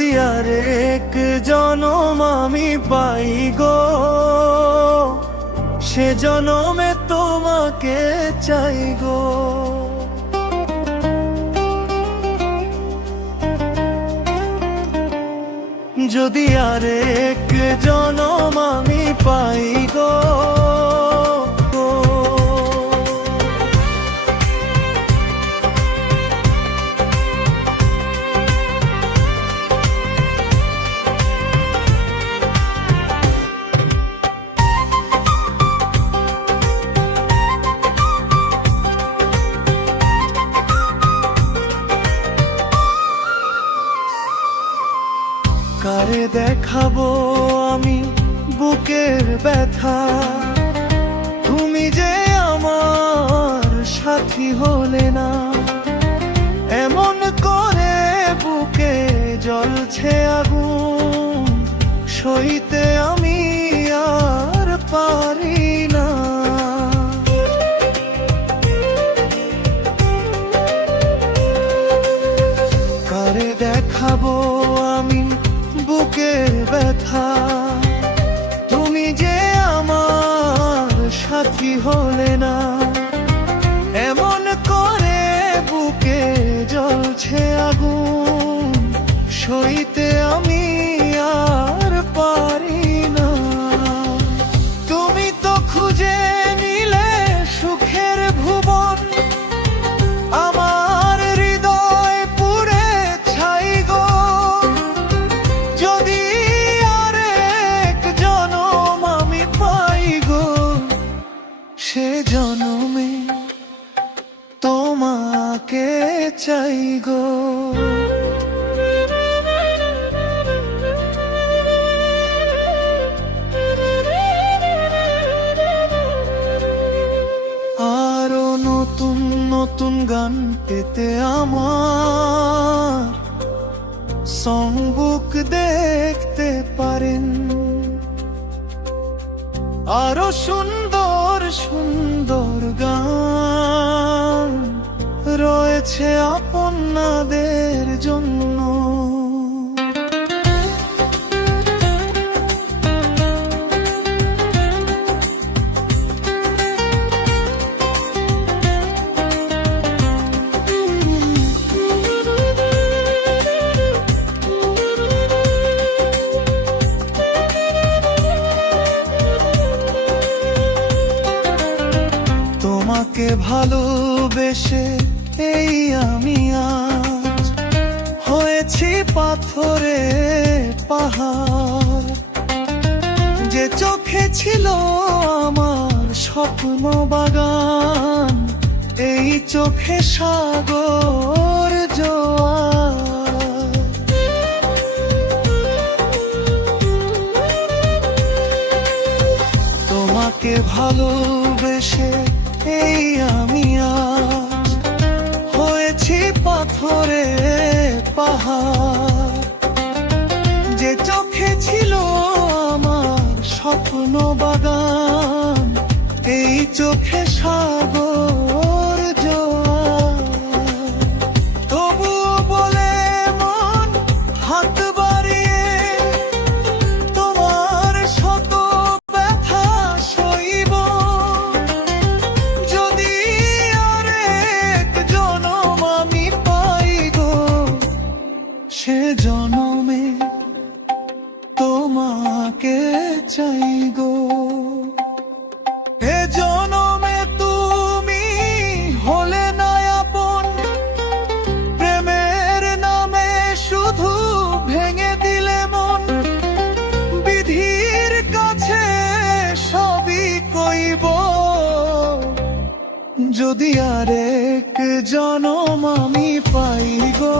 যদি আরেক জনম আমি পাই গো, সে জনমে তোমাকে চাই গো। যদি আরেক জনম আমি পাই গো, কারে দেখাবো আমি বুকের ব্যথা, তুমি যে আমার সাথী হলে না। এমন করে বুকে জ্বলছে আগুন, সইতে আমি আর পারি না। কারে দেখাবো আমি বুকের ব্যথা, তুমি যে আমার সাথী হলে না। এমন করে বুকে জ্বলছে আগুন, সইতে আমি আর পারি না। তুমি তো খুঁজে নিলে সুখের ভুবন, আমার হৃদয় পুড়ে ছাই গো। যদি আরেক জনম আমি পাই গো, সে জনমে তোমাকে চাই গো। আরো নতুন নতুন গান পেতে আমার সংবুক দেখতে পারেন। আরো সুন্দর সুন্দর গান রয়েছে আপনাদের জন্য। তোমাকে ভালোবেসে এই আমি আজ হয়েছি পাথরে পাহাড়। যে চোখে ছিল আমার স্বপ্ন বাগান, এই চোখে সাগর জোয়ার। তোমাকে ভালোবেসে এই আমি আজ হয়েছি পাথরে পাহাড়। যে চোখে ছিল আমার স্বপ্ন বাগান, এই চোখে সাগর জোয়ার। তবুও বলে মন হাত বাড়িয়ে তোমার শত ব্যথা সইব। যদি আরেক জনম আমি পাই গো, সে জনমে তোমাকে চাই গো। এ জনমে তুমি হলে না আপন, প্রেমের নামে শুধু ভেঙে দিলে মন। বিধির কাছে সবই কইব, যদি আরেক জনম আমি পাই গো।